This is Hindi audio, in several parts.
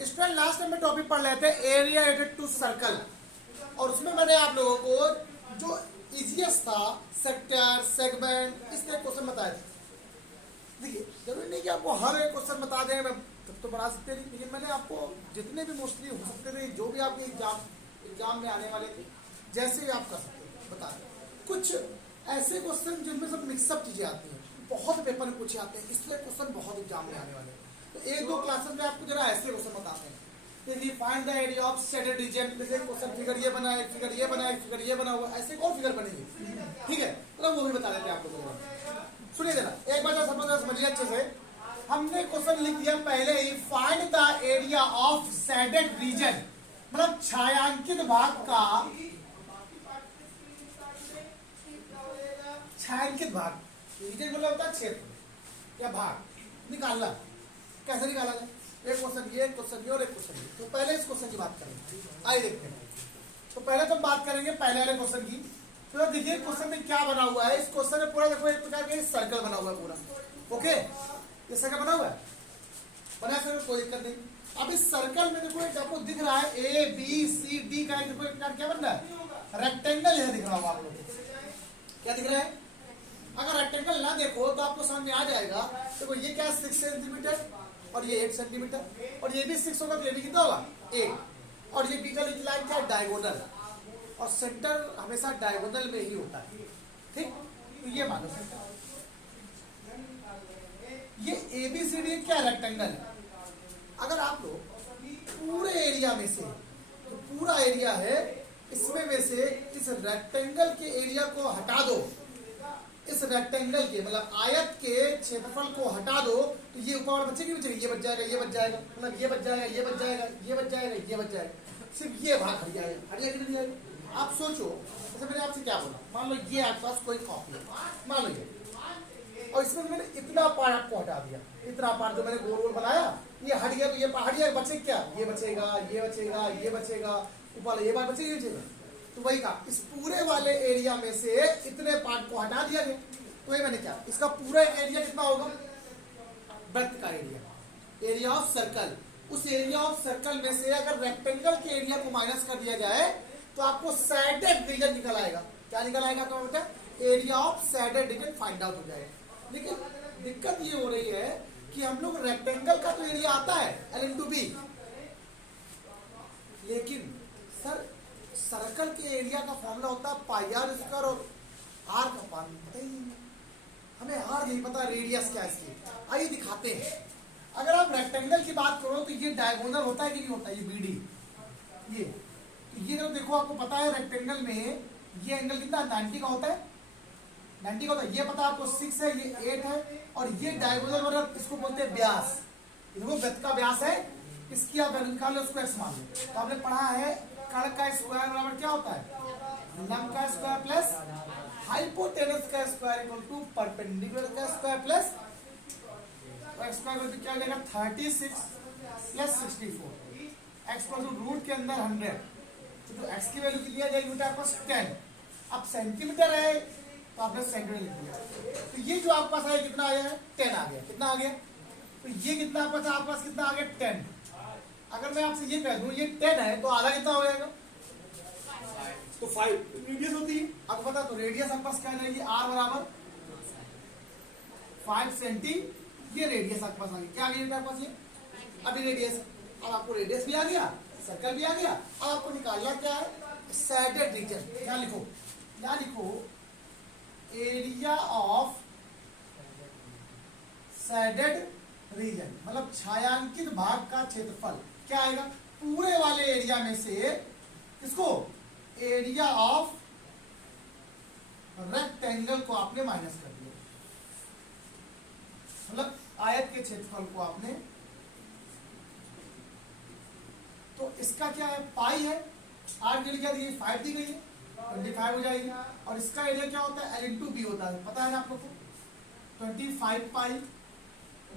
स्टूडेंट लास्ट टाइम में टॉपिक पढ़ रहे थे एरिया रिलेटेड टू सर्कल, और उसमें मैंने आप लोगों को जो इजीएस्ट था सेक्टर सेगमेंट इस तरह क्वेश्चन बताए थे। देखिए जरूरी नहीं कि आपको हर एक क्वेश्चन बता दें, मैं तब तो बना सकते नहीं, लेकिन मैंने आपको जितने भी मोस्टली हो सकते थे जो भी आपके एग्जाम में आने वाले थे जैसे भी आप कर सकते बता दें। कुछ ऐसे क्वेश्चन जिनमें सब मिक्सअप चीजें आती हैं, बहुत पेपर में पूछे आते हैं, इसलिए क्वेश्चन बहुत एग्जाम में आने वाले हैं। तो एक दो क्लासेस में आपको जरा ऐसे क्वेश्चन बताते हैं। देखिए find the area of shaded reason, जैसे क्वेश्चन फिगर ये बना है, फिगर ये बना है, फिगर ये बना हुआ, ऐसे और फिगर बनेगी, ठीक है, तो वो भी बता देते हैं आप लोगों को। सुनिए जरा एक बार समझिए अच्छे से। हमने क्वेश्चन लिख दिया पहले ही, find the area of shaded region, मतलब छायांकित भाग का, छायांकित भाग, रीजन मतलब होता है क्षेत्र या भाग, निकालना। कैसे निकाला जाए? एक क्वेश्चन ये, एक क्वेश्चन ये और एक क्वेश्चन ये। तो पहले इस क्वेश्चन की बात करेंगे, आइए देखते हैं। तो पहले तो हम बात करेंगे पहले वाले क्वेश्चन की। तो देखिए क्वेश्चन में क्या बना हुआ है। इस क्वेश्चन में पूरा देखो एक प्रकार का सर्कल बना हुआ है पूरा, ओके, ये सर्कल बना हुआ है, बना सर्कल, कोई दिक्कत नहीं। अब इस सर्कल में देखो एक आपको दिख रहा है ए बी सी डी का, देखो एक क्या बन रहा है, रेक्टेंगल है दिख रहा होगा आप लोगों को। क्या दिख रहा है? अगर रेक्टेंगल ना देखो तो आपको समझ में आ जाएगा। देखो ये क्या है, 6 सेंटीमीटर और ये 8 सेंटीमीटर, और ये भी 6 होगा तो ये भी कितना होगा 8, और ये बी का लाइन क्या है, डायगोनल, और सेंटर हमेशा डायगोनल में ही होता है, ठीक। तो ये मानो सेंटर, ये एबीसीडी क्या रेक्टेंगल है। अगर आप लोग पूरे एरिया में से, तो पूरा एरिया है इसमें में से इस रेक्टेंगल के एरिया को हटा दो, इस रेक्टेंगल के मतलब आयत के क्षेत्रफल को हटा दो, तो ये ऊपर बचेगी, ये बच जाएगा, ये बच जाएगा, मतलब ये बच जाएगा, ये बच जाएगा, ये बच जाएगा, ये बच जाएगा, सिर्फ ये भाग हट जाएगा, हट जाएगा, नहीं जाएगा। आप सोचो, जैसे मैंने आपसे क्या बोला, मान लो ये आपके पास कोई कॉपी है, मान लो ये, और इसमें मैंने इतना पार्ट आपको हटा दिया, इतना पार्ट जो मैंने गोल गोल बनाया ये हट गया, तो ये हट गया, बचेगा क्या, ये बचेगा, ये बचेगा, ये बचेगा, ऊपर ये बात बचेगी, बचेगा। तो वही कहा, इस पूरे वाले एरिया में से इतने पार्ट को हटा दिया गया। तो वही मैंने क्या, इसका पूरा एरिया कितना होगा, वृत्त का एरिया, एरिया ऑफ सर्कल। उस एरिया ऑफ सर्कल में से अगर रेक्टेंगल के एरिया को माइनस कर दिया जाए तो आपको शेडेड रीजन निकल आएगा। क्या निकल आएगा? तो बेटा area of shaded reason find out हो जाएगा। लेकिन दिक्कत ये हो रही है कि हम लोग रेक्टेंगल का तो एरिया आता है L/B, लेकिन सर सर्कल के एरिया का फॉर्मूला होता है पाई आर स्क्वायर, और आर का मान पता ही नहीं, हमें आर नहीं पता, रेडियस क्या है इसकी। आइए दिखाते हैं। अगर आप रेक्टेंगल की बात करो तो ये डायगोनल होता है कि नहीं होता, ये बीडी, ये तो देखो आपको पता है रेक्टेंगल में ये एंगल कितना 90 का होता है, 90 का होता है, ये पता है आपको 6 है, ये 8 है, और ये डायगोनल मतलब इसको बोलते हैं व्यास, देखो वृत्त का व्यास है, इसकी आप वैल्यू निकाल लो, उसको एक्स मान लो। तो आपने पढ़ा है कर्ण का स्क्वायर बराबर क्या होता है, लंब का स्क्वायर प्लस हाइपोटेनस का स्क्वायर इक्वल टू परपेंडिकुलर का स्क्वायर प्लस एक्स स्क्वायर क्या देगा 36 plus 64, x equal to root के अंदर 100, तो एक्स की वैल्यू कितनी आ जाएगी बेटा आपको 10। अब सेंटीमीटर है तो आपने सेंटीमीटर लिख दिया, तो ये जो आपके पास आया कितना आया है 10 आ गया, कितना आ गया, तो ये कितना आपके पास कितना आ गया 10। अगर मैं आपसे ये कह दूं ये 10 है तो आधा कितना हो जाएगा, तो 5 रेडियस होती है। अब पता तो रेडियस आपके पास क्या जाएगी, आर बराबर 5 सेंटी, ये रेडियस आपके पास आ गई, क्या आ गई आपके पास ये अभी रेडियस। अब आपको रेडियस भी आ गया, सर्कल भी आ गया, अब आपको निकालना क्या है, शेडेड रीजन। क्या लिखो, क्या लिखो, एरिया ऑफ शेडेड रीजन, मतलब छायांकित भाग का क्षेत्रफल क्या आएगा, पूरे वाले एरिया में से किसको, एरिया ऑफ रेक्टेंगल को आपने माइनस कर दिया, मतलब आयत के क्षेत्रफल को आपने, तो इसका क्या है पाई है, आर के लिए क्या दी गई 5 दी गई है, 25 हो जाएगी, और इसका एरिया क्या होता है L/B होता है, पता है ना आप लोग को, 25 पाई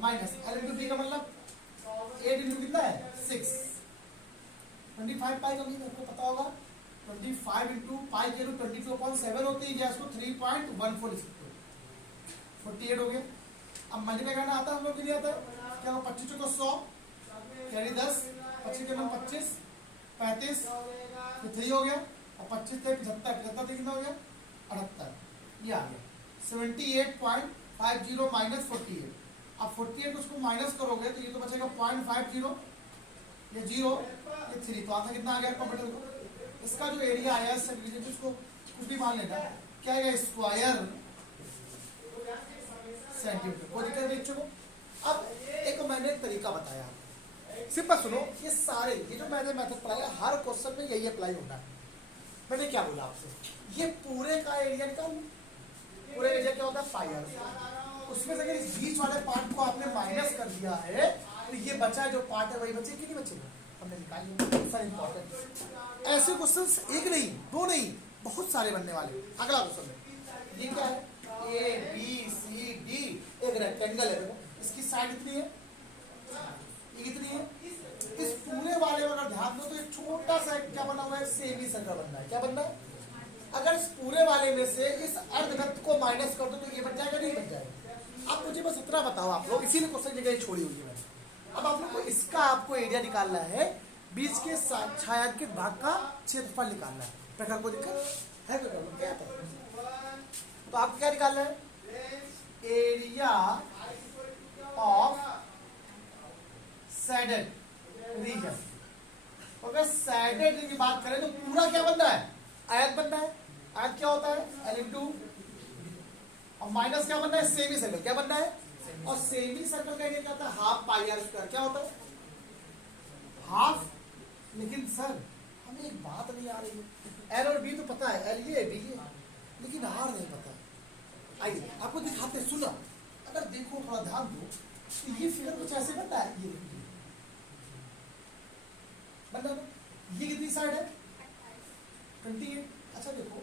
माइनस L/B का मतलब 8 इंटू कितना है 6, 25 पाई का मतलब आपको पता होगा 25 इंटू पाई के 22/7 होती है, या इसको 3.14 लिख सकते हो, 48 हो गया। अब मल्टीप्लाई करना आता है हम लोग के लिए, आता है क्या, 25 को 100 कैरी 10, 25 के 25, 35, ये 3 हो गया, और 25 थे 75, 75 कितना हो गया 78, ये आ गया 78.50 माइनस 48। अब 48 उसको माइनस करोगे तो ये तो बचेगा 0.50, ये 0, ये 3, तो आंसर कितना आ गया कंप्यूटर को। इसका जो एरिया आया सब डिवीजन उसको कुछ भी मान लेना, क्या आएगा स्क्वायर सेंटीमीटर, कोई दिक्कत नहीं बच्चों को। अब एक मैंने एक तरीका बताया, सिंपल सुनो, ये सारे ये जो मैंने मेथड पढ़ाया हर क्वेश्चन में यही अप्लाई होना है। मैंने क्या बोला आपसे, ये पूरे का एरिया निकाल, पूरे एरिया क्या होता है पाई आर, उसमें से अगर इस बीच वाले पार्ट को आपने माइनस कर दिया है तो ये बचा जो पार्ट है वही बचे कि नहीं बचेगा, हमने निकाल लिया। इंपॉर्टेंट ऐसे क्वेश्चंस एक नहीं दो नहीं बहुत सारे बनने वाले। अगला क्वेश्चन है, ये क्या है, ए बी सी डी, एक रेक्टेंगल है, देखो इसकी साइड कितनी है, ये कितनी है, इस पूरे वाले में अगर ध्यान दो तो एक छोटा सा क्या बना हुआ है, सेमी सर्कल बन रहा है, क्या बन रहा है, अगर इस पूरे वाले में से इस अर्धवृत्त को माइनस कर दो तो ये बन जाएगा नहीं बन जाएगा। अब मुझे बस इतना बताओ आप लोग, इसीलिए क्वेश्चन जगह छोड़ी हुई है। अब आप लोग को इसका आपको एरिया निकालना है, बीच के छायांकित भाग का क्षेत्रफल निकालना है। प्रकार को दिक्कत है क्या है? तो आपको क्या निकालना है, एरिया ऑफ सैडेड रीजन। तो अगर सैडेड रीजन की बात करें तो पूरा क्या बनना है, आयत बनना है। आयत क्या होता है, L इंटू, और माइनस क्या बनना है, सेमी सर्कल क्या बनना है, और सेमी सर्कल का एरिया क्या होता है, हाफ पाई आर स्क्वायर, क्या होता है हाफ। लेकिन सर हमें एक बात नहीं आ रही है, एल और बी तो पता है, एल ये बी ये, लेकिन आर नहीं पता। आइए आपको दिखाते हैं, सुनो, अगर देखो थोड़ा ध्यान दो तो ये फिगर कुछ ऐसे बनता है, ये देखिए बनना, ये कितनी साइड है 28। अच्छा देखो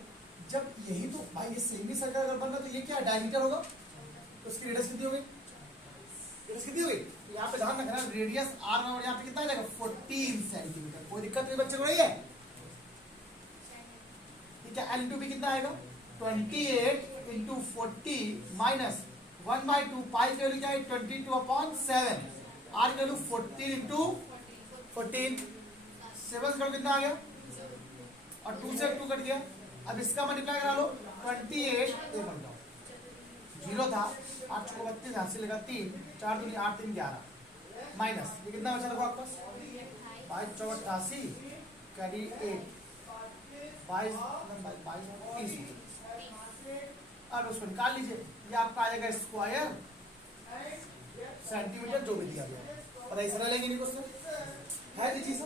जब यही तो भाई ये सेमी सर्कल अगर बन रहा तो ये क्या डायमीटर होगा, तो उसकी रेडियस कितनी होगी, रेडियस कितनी होगी, यहाँ पे ध्यान रखना रेडियस आर और यहाँ पे कितना जाएगा 14 सेंटीमीटर। कोई दिक्कत नहीं बच्चे को नहीं है, ठीक है। एल टू बी कितना आएगा 28 इंटू 40 माइनस 1/2, पाई की वैल्यू क्या है 22/7, आर की वैल्यू 14 इंटू 14, 7 का कितना आ गया, और 2 से 2 कट गया। अब इसका मल्टीप्लाई करा लो 28, 0 था 8 को 32, यहाँ से लेगा 3, 4 दूनी 8 3 11 माइनस ये कितना बचा देखो आपका 22 4 88 कैरी 8 22 30। अब उसको निकाल लीजिए, ये आपका आ जाएगा स्क्वायर सेंटीमीटर जो भी दिया गया। और ऐसा लेंगे नहीं क्वेश्चन है जी चीज,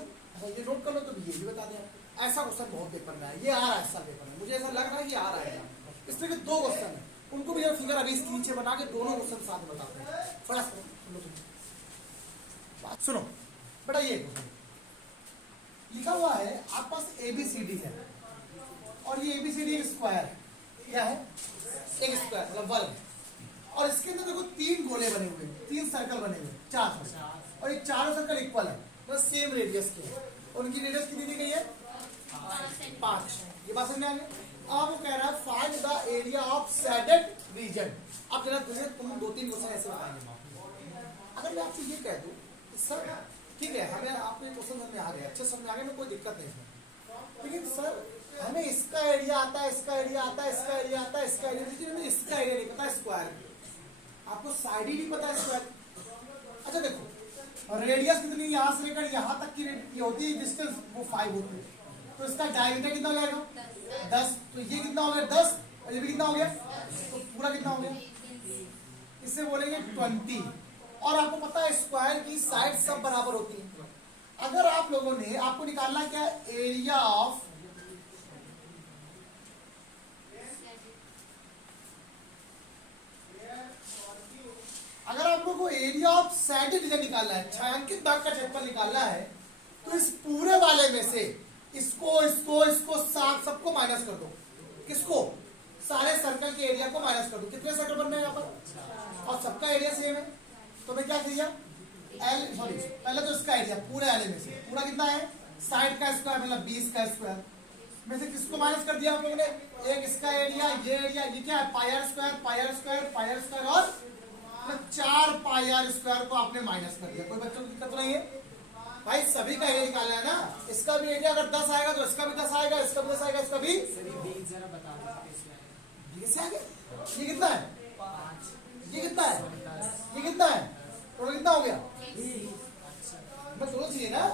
ये नोट कर लो तो ये भी बता दें। ऐसा क्वेश्चन बहुत पेपर में है, ये आ रहा है ऐसा पेपर में, मुझे ऐसा लग रहा है कि आ रहा है। इस तरह के 2 क्वेश्चन है, उनको भी जब फिगर अभी इसके नीचे बना के दोनों क्वेश्चन साथ में बताते हैं। बड़ा सुनो बेटा, ये लिखा हुआ है आपके पास ABCD है, और ये ABCD एक स्क्वायर है, क्या है एक स्क्वायर मतलब वर्ग, और इसके अंदर देखो 3 गोले बने हुए, 3 सर्कल बने हुए, 4 सर्कल, और ये चारों सर्कल इक्वल है, बस सेम रेडियस के हैं। उनकी रेडियस कितनी दी गई है 5। ये बात समझ में आ गई। अब वो कह रहा है find the area of shaded region. अब जरा तुम 2-3 क्वेश्चन ऐसे बताएंगे। अगर मैं आपसे ये कह दूं सर ठीक है हमें आपके क्वेश्चन समझ में आ गए, अच्छे समझ में आ गए, में कोई दिक्कत नहीं है, लेकिन सर हमें इसका एरिया आता है, इसका एरिया आता है, इसका एरिया आता है, इसका एरिया, लेकिन हमें इसका एरिया नहीं पता स्क्वायर, आपको साइड ही नहीं पता स्क्वायर। अच्छा देखो रेडियस कितनी, यहाँ से लेकर यहाँ तक की ये होती है डिस्टेंस, वो 5 होती है, तो इसका डायमीटर कितना हो जाएगा 10, तो ये कितना हो गया 10, और ये भी कितना हो गया, तो पूरा कितना हो गया, इससे बोलेंगे 20। और आपको पता है स्क्वायर की साइड सब बराबर होती है। अगर आप लोगों ने आपको निकालना क्या एरिया ऑफ अगर आप लोगों को एरिया ऑफ सैडेड रीजन निकालना है, छायांकित भाग का क्षेत्रफल निकालना है, तो इस पूरे वाले में से इसको इसको इसको सबको माइनस कर दो। किसको, सारे सर्कल के एरिया को माइनस कर दो। कितने सर्कल बन रहे हैं यहाँ पर, और सबका एरिया सेम है, तो मैं क्या किया पहले तो इसका एरिया पूरे एरिया में से पूरा कितना है, साइड का स्क्वायर मतलब 20 का स्क्वायर में से किसको माइनस कर दिया आप लोगों ने, एक इसका एरिया, ये एरिया, ये क्या है pi r square, pi r square, pi r square और मतलब 4 पाई आर स्क्वायर को आपने माइनस कर दिया। कोई बच्चों को दिक्कत नहीं है भाई, सभी का एरिया निकालना है ना। इसका भी एरिया अगर 10 आएगा तो इसका भी 10 आएगा, इसका भी 10 आएगा, इसका भी जरा बता दो कैसे आगे। ये कितना है, ये कितना है, ये कितना है, टोटल कितना हो गया, मैं दोनों चाहिए ना।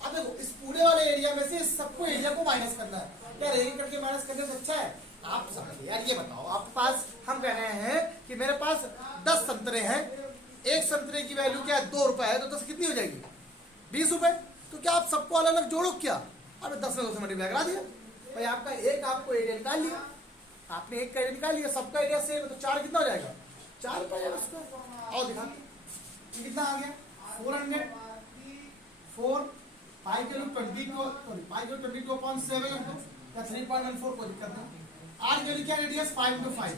अब देखो इस पूरे वाले एरिया में से सबको एरिया को माइनस करना है। क्या रेडियन करके माइनस करने से अच्छा है? आप समझिए यार, ये बताओ आपके पास, हम कह रहे हैं कि मेरे पास 10 संतरे हैं, एक संतरे की वैल्यू क्या है 2 रुपए है, तो 10 कितनी हो जाएगी 20 रुपए। तो क्या आप सबको अलग अलग जोड़ो क्या? अब 10 में 2 से मल्टीप्लाई करा दिया भाई, आपका एक आपको एरिया निकाल लिया, आपने एक का एरिया निकाल लिया, सबका एरिया सेम है, तो 4 कितना हो जाएगा, 4 रुपए जाएगा उसका। और दिखा कितना आ गया 400, 4 पाई के लोग 22.7 या 3.14, कोई दिक्कत नहीं। आर के लिए क्या रेडियस 5 to 5,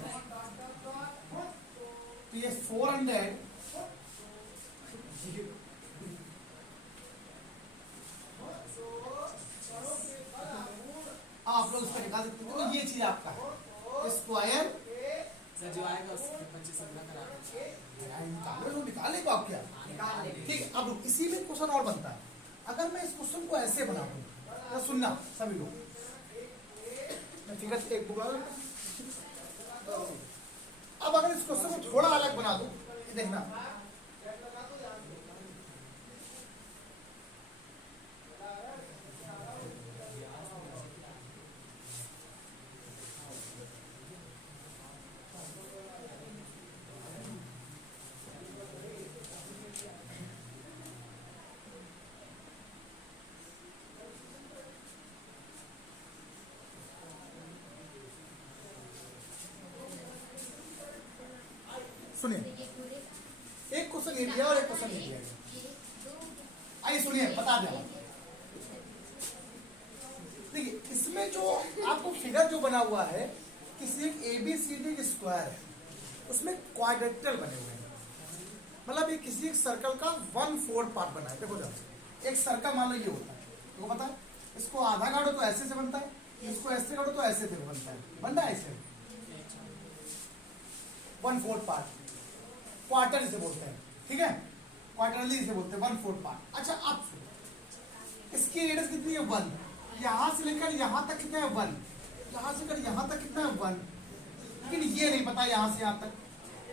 तो ये 400 आप लोग इसका निकाल सकते हो। तो ये चीज आपका है स्क्वायर जो आएगा उसके 25 निकालो, निकाले को आप क्या, ठीक है। अब इसी में क्वेश्चन और बनता है, अगर मैं इस क्वेश्चन को ऐसे बना दूं तो सुनना सभी लोग, मैं फिगर एक बुक अब अगर इस क्वेश्चन को थोड़ा अलग बना दूं, देखना सुनिए, एक क्वेश्चन ये दिया और एक क्वेश्चन ये दिया। आइए सुनिए बता दिया। देखिए इसमें जो आपको फिगर जो बना हुआ है, किसी एक ABCD के स्क्वायर है, उसमें क्वाड्रेटल बने हुए हैं, मतलब ये किसी एक सर्कल का 1/4 पार्ट बना है। देखो जब एक सर्कल मान लो ये होता है, तो पता है इसको आधा काटो तो ऐसे से बनता है, इसको ऐसे काटो तो ऐसे से बनता है, बनता है ऐसे 1/4 पार्ट, क्वार्टर इसे बोलते हैं, ठीक है, क्वार्टरली इसे बोलते हैं 1/4 पार्ट। अच्छा अब इसकी रेडियस कितनी है 1, यहां से लेकर यहां तक कितना है 1, यहां से लेकर यहां तक कितना है 1, लेकिन ये नहीं पता यहां से यहां तक।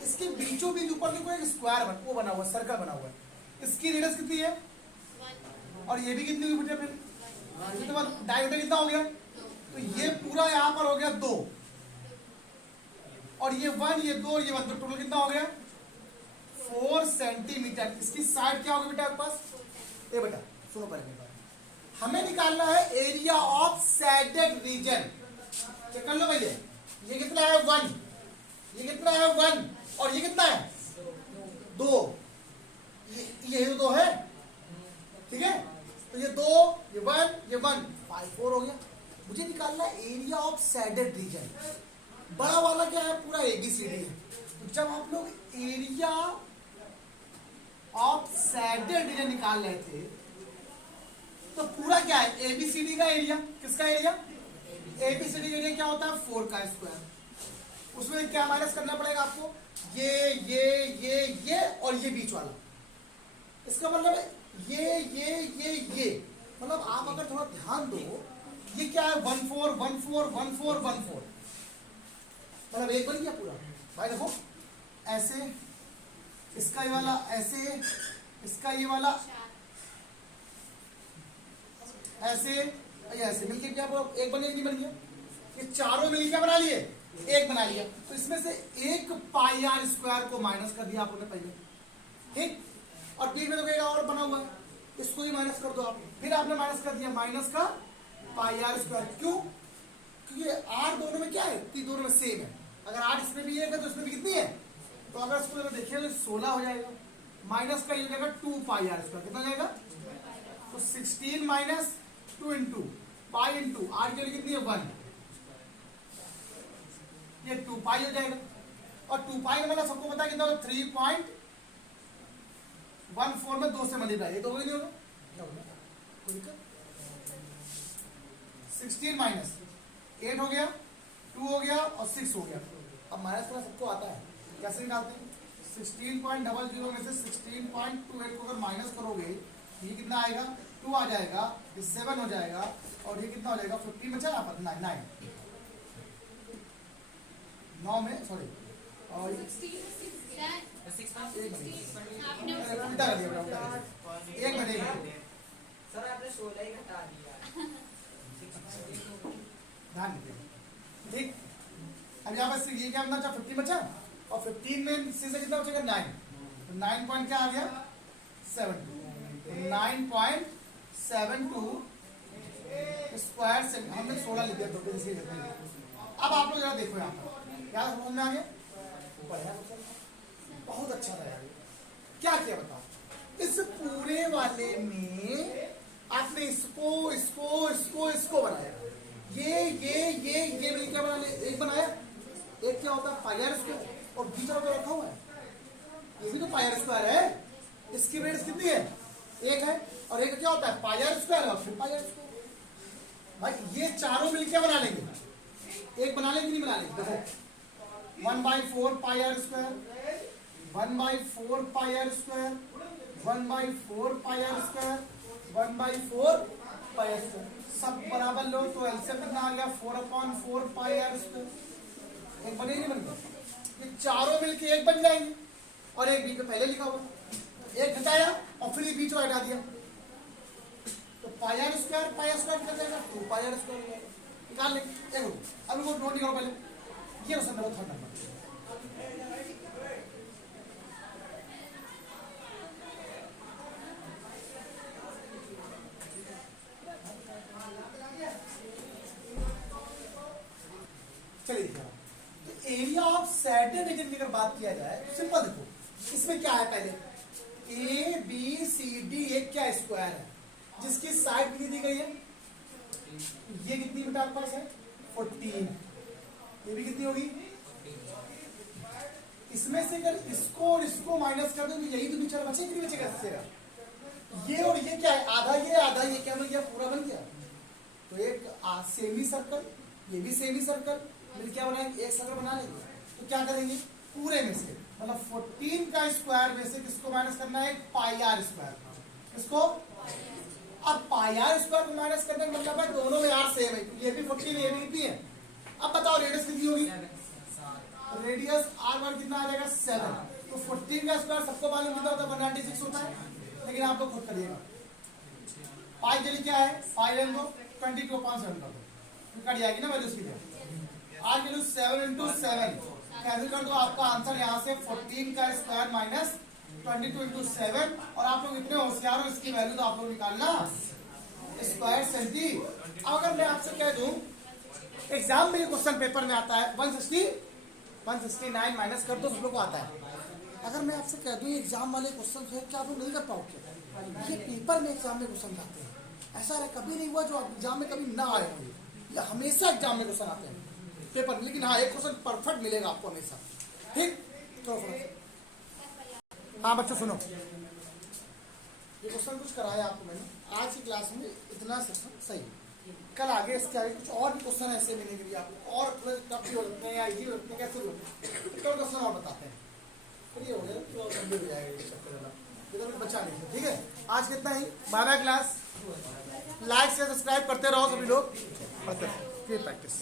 इसके बीचों बीच ऊपर देखो एक स्क्वायर वो बना हुआ है, सर्कल बना हुआ है, इसकी रेडियस कितनी है, और ये भी कितनी हुई बेटा, फिर डायमीटर कितना हो गया, तो ये पूरा यहां पर हो गया 2, और ये 1, ये 2, ये 1, तो टोटल कितना हो गया 4 सेंटीमीटर। इसकी साइड क्या होगी बेटा आपके पास, ये बेटा सुनो पहले, हमें निकालना है area of shaded region. Check कर लो भैया, ये कितना है 1, ये कितना है 1, और ये कितना है 2, ये 2 है, ठीक है, तो ये 2, ये 1, ये 1, 4 हो गया। मुझे निकालना है एरिया ऑफ सैडेड रीजन, बड़ा वाला क्या है पूरा ABCD है। तो जब आप लोग एरिया ऑफ सैडेड रीजन निकाल रहे थे, तो पूरा क्या है ABCD का एरिया, किसका एरिया, ABCD एरिया क्या होता है 4 का स्क्वायर, उसमें क्या माइनस करना पड़ेगा आपको, ये और ये बीच वाला, इसका मतलब है ये, मतलब आप अगर थोड़ा ध्यान दो, ये क्या है 1/4 1/4 1/4 1/4, मतलब एक बन गया पूरा भाई। देखो ऐसे, इसका ये वाला ऐसे, इसका ये वाला ऐसे, ऐसे मिलके क्या एक बन गया, नहीं बन गया, ये चारों मिलके क्या बना लिए, एक बना लिया। तो इसमें से 1 पाई आर स्क्वायर को माइनस कर दिया आपने पहले, ठीक, और बीच में तो कहेगा और बना हुआ है, इसको ही माइनस कर दो आप, फिर आपने माइनस कर दिया माइनस का पाई आर स्क्वायर। क्यों, क्योंकि आर दोनों में क्या है, दोनों में सेम है, अगर आर इसमें भी है तो इसमें भी कितनी है, तो अगर इसको अगर देखिए तो 16 हो जाएगा, माइनस का ये हो जाएगा 2 पाई आर स्क्वायर, कितना हो जाएगा, तो 16 minus 2 into pi into r की वैल्यू कितनी है 1, ये 2 पाई हो जाएगा, और 2 पाई का मतलब सबको पता है कितना होगा 3.14 में 2 से मल्टीप्लाई, ये तो नहीं होगा, कोई दिक्कत, 16 माइनस 8 हो गया, 2 हो गया और 6 हो गया। अब माइनस करना सबको आता है, कैसे निकालते हैं, 16.00 में से 16.28 को अगर माइनस करोगे ये कितना आएगा 2 आ जाएगा, ये 7 हो जाएगा और ये कितना हो जाएगा 15 बचा यहाँ पर 9 9 में सॉरी और उल्टा कर दिया एक मिनट सर आपने 16 ही घटा दिया। ध्यान दीजिए ठीक। अब यहाँ पर ये क्या बचा 15 बचा और 15 में सी से कितना बचेगा 9, तो 9 पॉइंट क्या आ गया 72, 9.72 स्क्वायर से हमने 16 लिख दिया अब आप लोग जरा देखो यहाँ पर क्या समझ में आ गया, बहुत अच्छा रहा क्या किया बताओ। इस पूरे वाले में आपने इसको इसको इसको इसको बनाया, ये मिल क्या बना ले, एक बनाया, एक क्या होता है पाई आर स्क्वायर और बीच में रखा हुआ है ये भी तो पाई आर स्क्वायर है, इसकी वेट कितनी है एक है और एक क्या होता है पाई आर स्क्वायर और फिर पाई आर स्क्वायर। भाई ये चारों मिलकर बना लेंगे, एक बना लेंगे नहीं बना लेंगे देखो 1/4 pi r square 1/4 pi r square 1/4 pi r square 1/4 pi r square सब बराबर लो तो एलसीएम कितना आ गया 4/4 पाई आर स्क्वायर। एक बने नहीं बन गया, ये चारों मिलके एक बन जाएंगे और एक बी पे पहले लिखा हुआ एक घटाया और फिर ये बीच में हटा दिया तो पाई आर स्क्वायर कर जाएगा 2 पाई आर स्क्वायर निकाल लेंगे। देखो अब वो नोट करो पहले ये हो सकता है थर्ड नंबर चलिए तो एरिया ऑफ सैटर्न रीजन की अगर बात किया जाए तो सिंपल देखो इसमें क्या है पहले ए बी सी डी एक क्या स्क्वायर है जिसकी साइड कितनी दी गई है ये कितनी बेटा आपके पास है 14 ये भी कितनी होगी इसमें से अगर इसको और इसको माइनस कर दो तो यही तो बेचारा बचे कि नहीं बचेगा इससे ये और ये क्या है आधा ये क्या बन गया पूरा बन गया तो एक सेमी सर्कल ये भी सेमी सर्कल मिल क्या बनाएंगे एक सर्कल बना लेंगे तो क्या करेंगे पूरे में से मतलब 14 का स्क्वायर में से किसको माइनस करना है पाई आर स्क्वायर इसको अब पाई आर स्क्वायर को माइनस करने का मतलब है दोनों में आर सेम है ये भी 14 ये भी कितनी है। अब बताओ रेडियस कितनी होगी रेडियस आर वन कितना आ जाएगा 7 तो 14 का स्क्वायर सबको मालूम कितना होता है 196 होता है लेकिन आप लोग खुद करिएगा पाई के लिए क्या है पाई लेन दो 22.7 कर दो कट जाएगी ना वैल्यू उसकी आर वैल्यू 7 into 7 कैंसिल कर दो आपका आंसर यहाँ से 14 का स्क्वायर माइनस 22 into 7 और आप लोग इतने होशियार हो इसकी वैल्यू तो आप लोग निकालना स्क्वायर सेंटी। अब अगर मैं आपसे कह दूं एग्जाम में क्वेश्चन पेपर में आता है 169 माइनस कर दो सब लोग को आता है। अगर मैं आपसे कह दूं एग्जाम वाले क्वेश्चन है क्या आप लोग नहीं कर पाओगे ये पेपर में एग्जाम में क्वेश्चन आते हैं ऐसा कभी नहीं हुआ जो एग्जाम में कभी ना आए होंगे या हमेशा एग्जाम में क्वेश्चन आते हैं पेपर में लेकिन हाँ एक क्वेश्चन परफेक्ट मिलेगा आपको हमेशा ठीक। तो हाँ बच्चों सुनो ये क्वेश्चन कुछ कराया आपको मैंने आज की क्लास में इतना सेक्शन सही कल आगे इसके आगे कुछ और भी क्वेश्चन ऐसे मिलेंगे भी आपको और टफ भी होते हैं या इजी होते हैं कैसे भी होते हैं कल क्वेश्चन और बताते हैं फिर ये हो गया तो कंप्लीट हो जाएगा ये तो बच्चा नहीं ठीक है। आज कितना ही बाय बाय क्लास लाइक से सब्सक्राइब करते रहो सभी लोग पढ़ते रहो प्रैक्टिस।